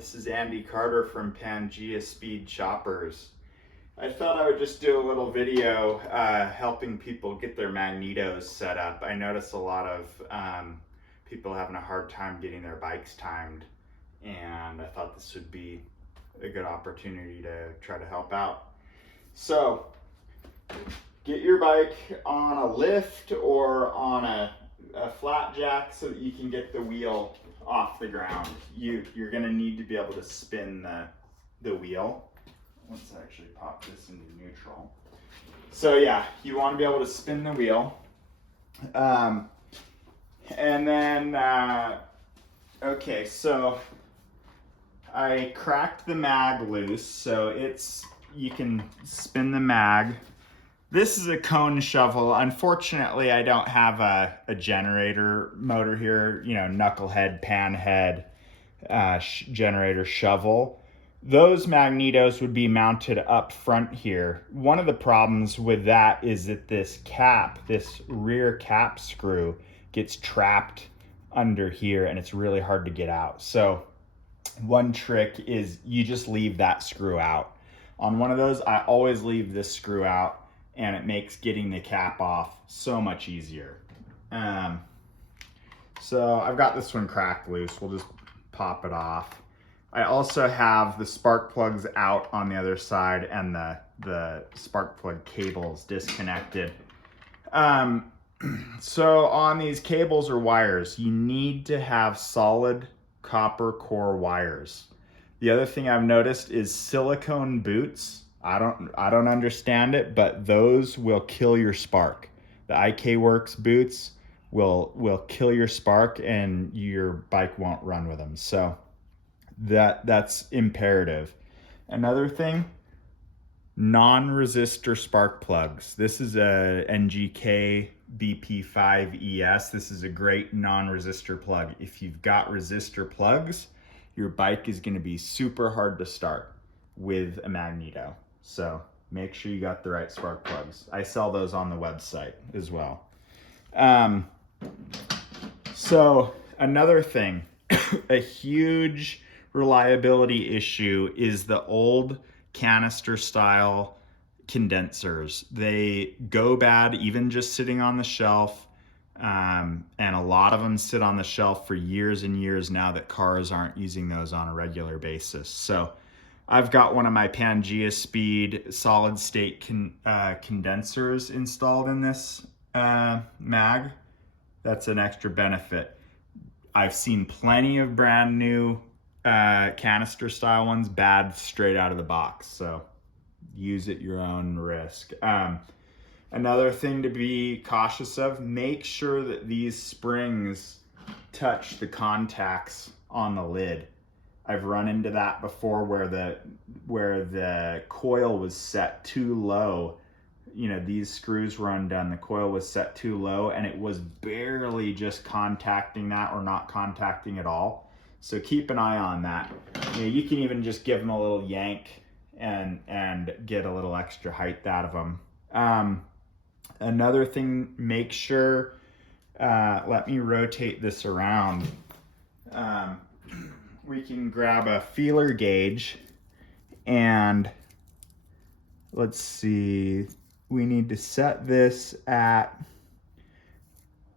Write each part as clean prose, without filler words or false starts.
This is Andy Carter from Pangea Speed Choppers. I thought I would just do a little video helping people get their magnetos set up. I notice a lot of people having a hard time getting their bikes timed, and I thought this would be a good opportunity to try to help out. So, get your bike on a lift or on a flat jack so that you can get the wheel off the ground. You're going to need to be able to spin the wheel. Let's actually pop this into neutral. So yeah, you want to be able to spin the wheel. And then, okay, so I cracked the mag loose, so you can spin the mag. This is a cone shovel. Unfortunately, I don't have a generator motor here, you know, knucklehead, panhead, generator shovel. Those magnetos would be mounted up front here. One of the problems with that is that this rear cap screw gets trapped under here and it's really hard to get out. So one trick is you just leave that screw out. On one of those, I always leave this screw out, and it makes getting the cap off so much easier. So I've got this one cracked loose. We'll just pop it off. I also have the spark plugs out on the other side and the spark plug cables disconnected. So on these cables or wires, you need to have solid copper core wires. The other thing I've noticed is silicone boots. I don't understand it, but those will kill your spark. The IK Works boots will kill your spark and your bike won't run with them. So that's imperative. Another thing, non-resistor spark plugs. This is a NGK BP5ES. This is a great non-resistor plug. If you've got resistor plugs, your bike is going to be super hard to start with a magneto. So make sure you got the right spark plugs. I sell those on the website as well. So another thing, a huge reliability issue is the old canister style condensers. They go bad even just sitting on the shelf. And a lot of them sit on the shelf for years and years now that cars aren't using those on a regular basis. So I've got one of my Pangea Speed solid state condensers installed in this mag. That's an extra benefit. I've seen plenty of brand new canister style ones bad straight out of the box. So use at your own risk. Another thing to be cautious of, make sure that these springs touch the contacts on the lid. I've run into that before where the coil was set too low. You know, these screws were undone, the coil was set too low and it was barely just contacting that or not contacting at all. So keep an eye on that. You know, you can even just give them a little yank and get a little extra height out of them. Another thing, make sure, let me rotate this around. We can grab a feeler gauge and let's see, we need to set this at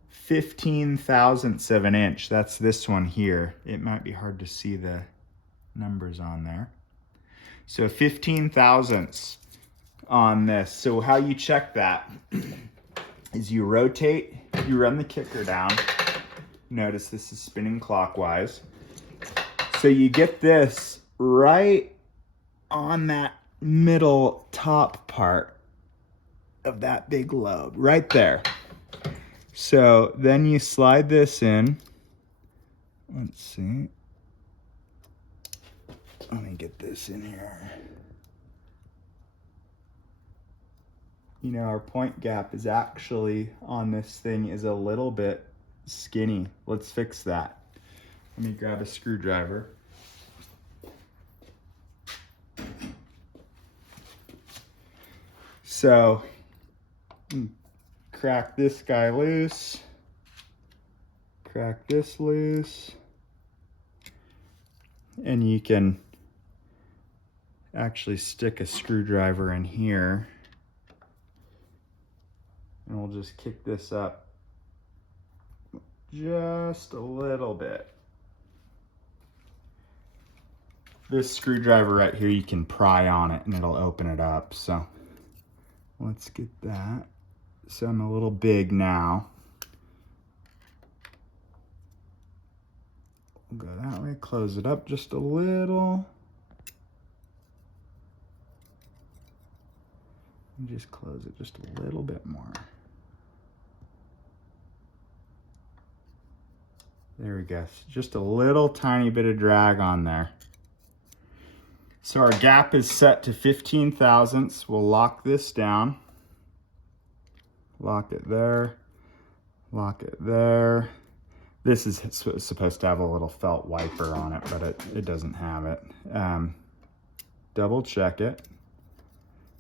15 thousandths of an inch. That's this one here. It might be hard to see the numbers on there. So 15 thousandths on this. So how you check that is you rotate, you run the kicker down. Notice this is spinning clockwise. So you get this right on that middle top part of that big lobe, right there. So then you slide this in. Let's see. Let me get this in here. You know, our point gap is actually on this thing is a little bit skinny. Let's fix that. Let me grab a screwdriver. So, crack this guy loose. Crack this loose. and you can actually stick a screwdriver in here, and we'll just kick this up just a little bit. This screwdriver right here, you can pry on it and it'll open it up. So let's get that. So I'm a little big now. We'll go that way, close it up just a little. And just close it just a little bit more. There we go. Just a little tiny bit of drag on there. So our gap is set to 15 thousandths. We'll lock this down. Lock it there. Lock it there. This is supposed to have a little felt wiper on it, but it doesn't have it. Double check it.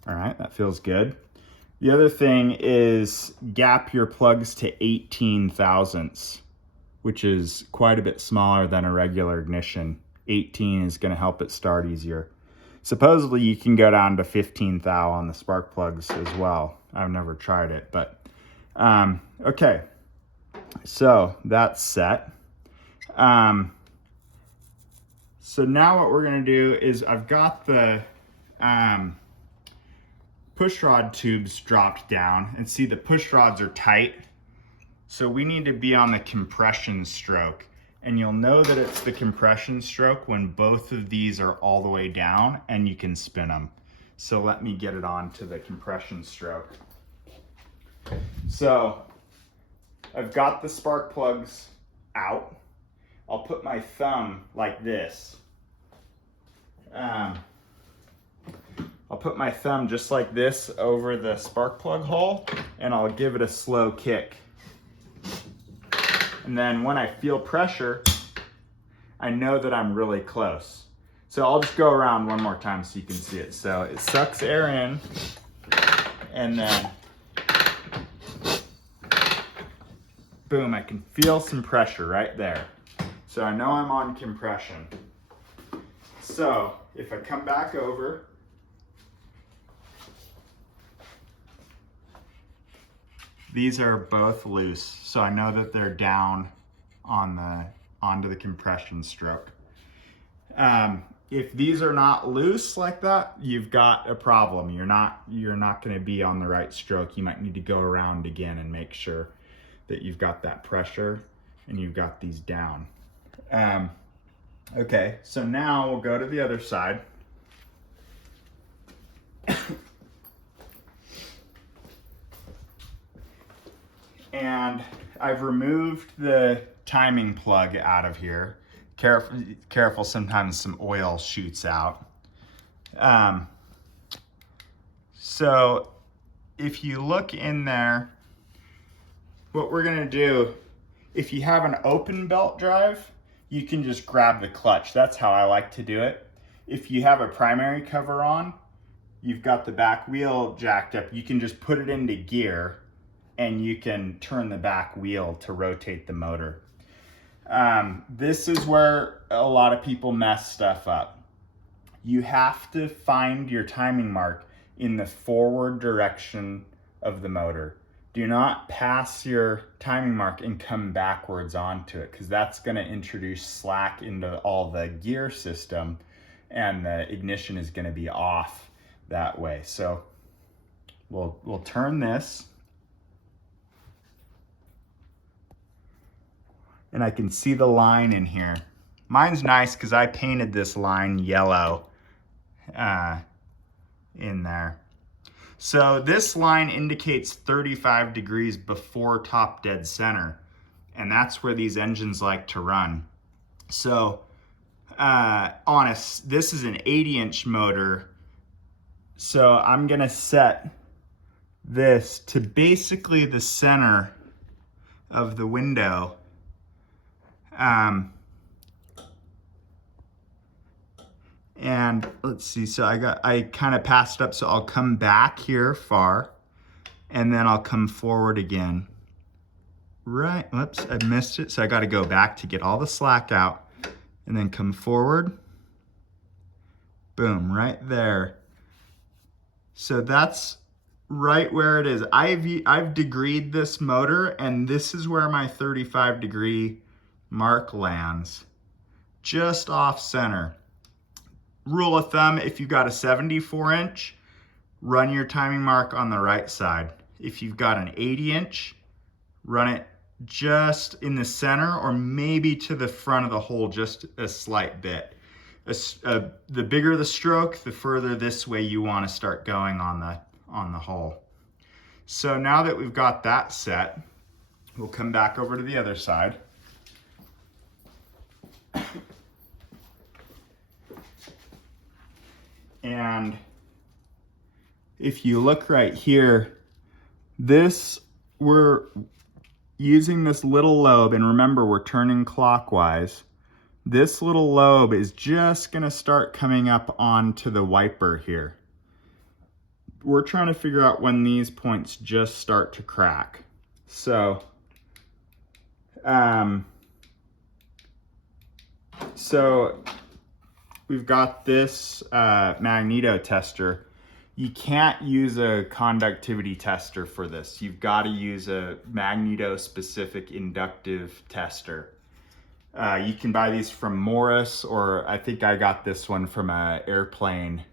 All right, that feels good. The other thing is gap your plugs to 18 thousandths, which is quite a bit smaller than a regular ignition. 18 is gonna help it start easier. Supposedly you can go down to 15 thou on the spark plugs as well. I've never tried it, but okay. So that's set. So now what we're gonna do is I've got the push rod tubes dropped down, and see the push rods are tight. So we need to be on the compression stroke, and you'll know that it's the compression stroke when both of these are all the way down and you can spin them. So let me get it on to the compression stroke. So I've got the spark plugs out. I'll put my thumb like this. I'll put my thumb just like this over the spark plug hole, and I'll give it a slow kick. And then when I feel pressure, I know that I'm really close. So I'll just go around one more time so you can see it. So it sucks air in, and then boom, I can feel some pressure right there. So I know I'm on compression. So if I come back over, these are both loose, so I know that they're down on onto the compression stroke. If these are not loose like that, you've got a problem. You're not going to be on the right stroke. You might need to go around again and make sure that you've got that pressure and you've got these down. Okay, so now we'll go to the other side. And I've removed the timing plug out of here. Careful, sometimes some oil shoots out. So if you look in there, what we're gonna do, if you have an open belt drive, you can just grab the clutch. That's how I like to do it. If you have a primary cover on, you've got the back wheel jacked up, you can just put it into gear and you can turn the back wheel to rotate the motor. This is where a lot of people mess stuff up. You have to find your timing mark in the forward direction of the motor. Do not pass your timing mark and come backwards onto it, because that's going to introduce slack into all the gear system and the ignition is going to be off that way. So we'll turn this. And I can see the line in here. Mine's nice because I painted this line yellow in there. So this line indicates 35 degrees before top dead center, and that's where these engines like to run. So this is an 80-inch motor, so I'm gonna set this to basically the center of the window. And let's see, so I kind of passed up, so I'll come back here far and then I'll come forward again. Right, whoops, I missed it. So I got to go back to get all the slack out and then come forward Boom, right there. So that's right where it is. I've degreed this motor, and this is where my 35-degree mark lands, just off center. Rule of thumb, if you've got a 74-inch, run your timing mark on the right side. If you've got an 80-inch, run it just in the center or maybe to the front of the hole just a slight bit. The bigger the stroke, the further this way you want to start going on the hole. So now that we've got that set, we'll come back over to the other side. And if you look right here, we're using this little lobe, and remember we're turning clockwise. This little lobe is just gonna start coming up onto the wiper here. We're trying to figure out when these points just start to crack. So we've got this magneto tester. You can't use a conductivity tester for this. You've got to use a magneto-specific inductive tester. You can buy these from Morris, or I think I got this one from an airplane,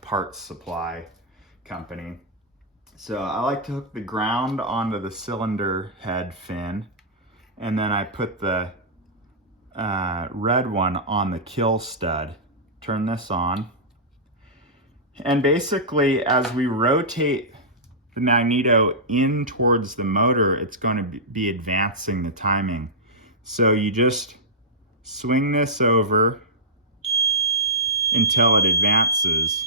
parts supply company. So I like to hook the ground onto the cylinder head fin, and then I put the red one on the kill stud. Turn this on. And basically, as we rotate the magneto in towards the motor, it's going to be advancing the timing. So you just swing this over until it advances,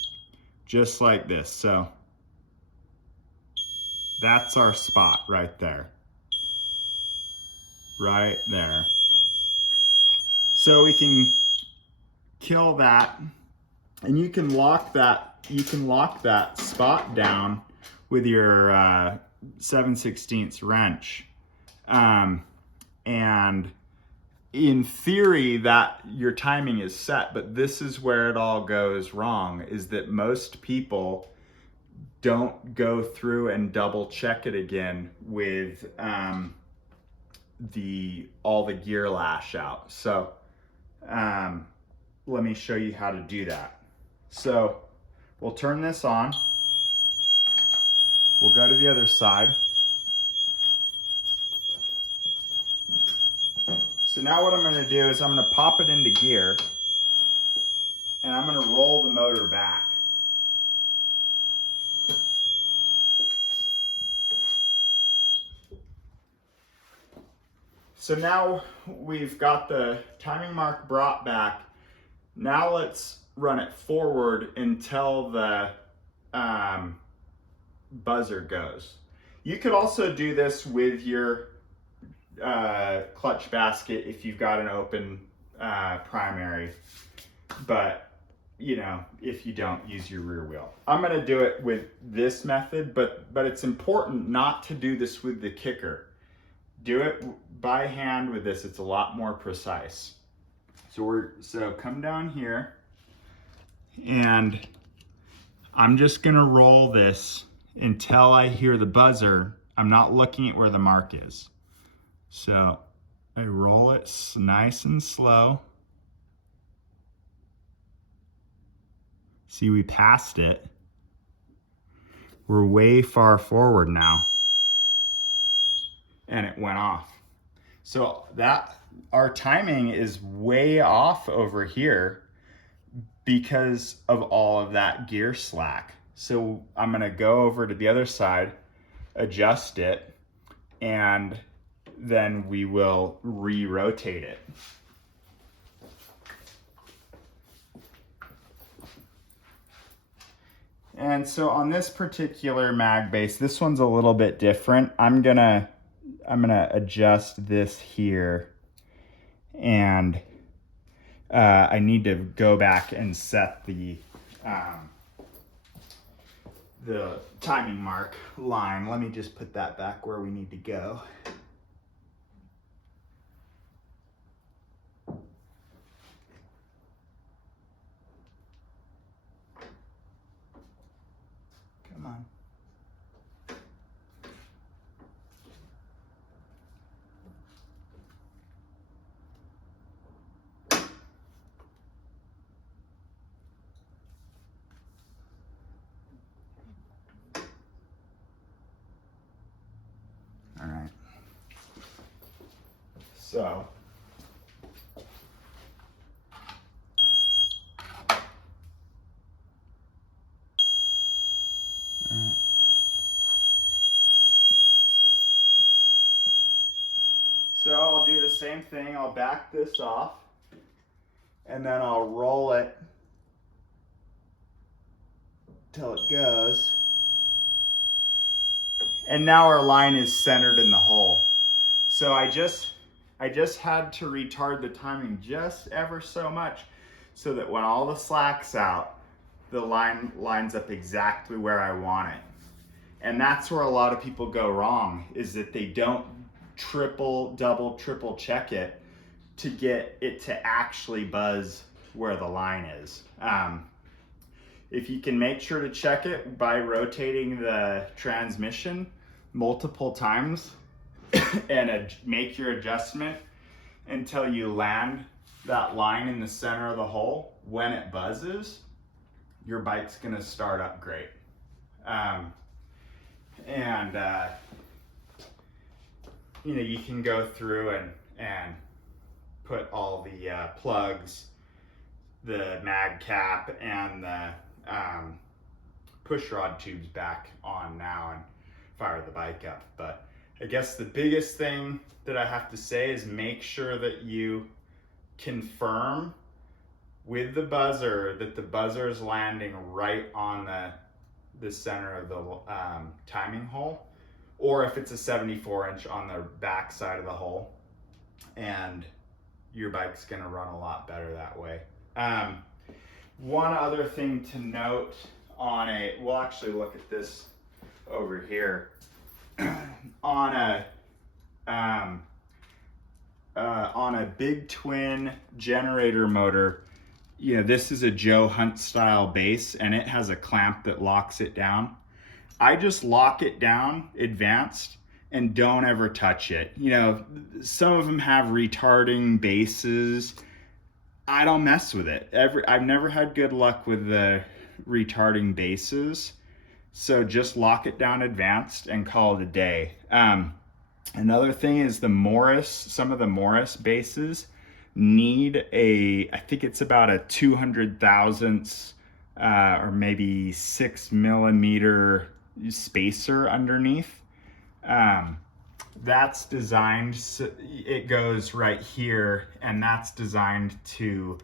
just like this. So that's our spot right there. Right there. So we can kill that, and you can lock that spot down with your 7/16 wrench. And in theory that your timing is set, but this is where it all goes wrong, is that most people don't go through and double check it again with all the gear lash out. So let me show you how to do that. So we'll turn this on. We'll go to the other side. So now what I'm going to do is I'm going to pop it into gear, and I'm going to roll the motor back. So now we've got the timing mark brought back. Now let's run it forward until the buzzer goes. You could also do this with your clutch basket if you've got an open primary, but if you don't, use your rear wheel. I'm going to do it with this method, but it's important not to do this with the kicker. Do it by hand with this. It's a lot more precise. So come down here, and I'm just gonna roll this until I hear the buzzer. I'm not looking at where the mark is. So I roll it nice and slow. See, we passed it. We're way far forward now. And it went off. So our timing is way off over here because of all of that gear slack. So I'm gonna go over to the other side, adjust it, and then we will re-rotate it. And so on this particular mag base, this one's a little bit different. I'm gonna adjust this here, and I need to go back and set the timing mark line. Let me just put that back where we need to go. So I'll do the same thing. I'll back this off and then I'll roll it till it goes. And now our line is centered in the hole. So I just had to retard the timing just ever so much so that when all the slack's out, the line lines up exactly where I want it. And that's where a lot of people go wrong, is that they don't triple, double, triple check it to get it to actually buzz where the line is. If you can make sure to check it by rotating the transmission multiple times and make your adjustment until you land that line in the center of the hole, when it buzzes, your bike's gonna start up great. You know, you can go through and put all the plugs, the mag cap, and the push rod tubes back on now and fire the bike up. But I guess the biggest thing that I have to say is make sure that you confirm with the buzzer that the buzzer is landing right on the center of the timing hole, or if it's a 74-inch on the back side of the hole, and your bike's gonna run a lot better that way. One other thing to note we'll actually look at this over here. On a big twin generator motor, you know, this is a Joe Hunt style base and it has a clamp that locks it down. I just lock it down advanced and don't ever touch it. You know, some of them have retarding bases. I don't mess with it. I've never had good luck with the retarding bases. So just lock it down advanced and call it a day. Another thing is some of the Morris bases need I think it's about a 200 thousandths or maybe 6 millimeter spacer underneath. That's designed, so it goes right here, and that's designed to,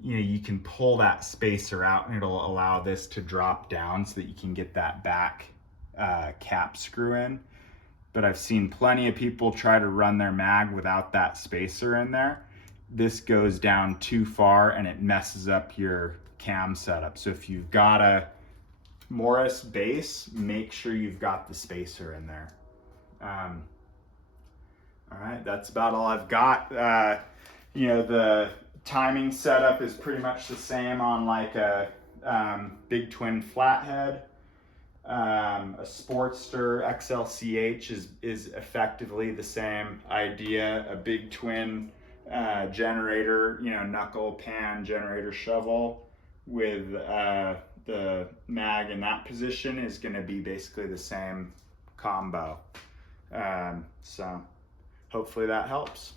you know, you can pull that spacer out and it'll allow this to drop down so that you can get that back cap screw in. But I've seen plenty of people try to run their mag without that spacer in there. This goes down too far and it messes up your cam setup. So if you've got a Morris base, make sure you've got the spacer in there. All right, that's about all I've got. You know, the timing setup is pretty much the same on like a big twin flathead. A Sportster XLCH is effectively the same idea. A big twin generator, you know, knuckle pan generator shovel with the mag in that position is going to be basically the same combo. So hopefully that helps.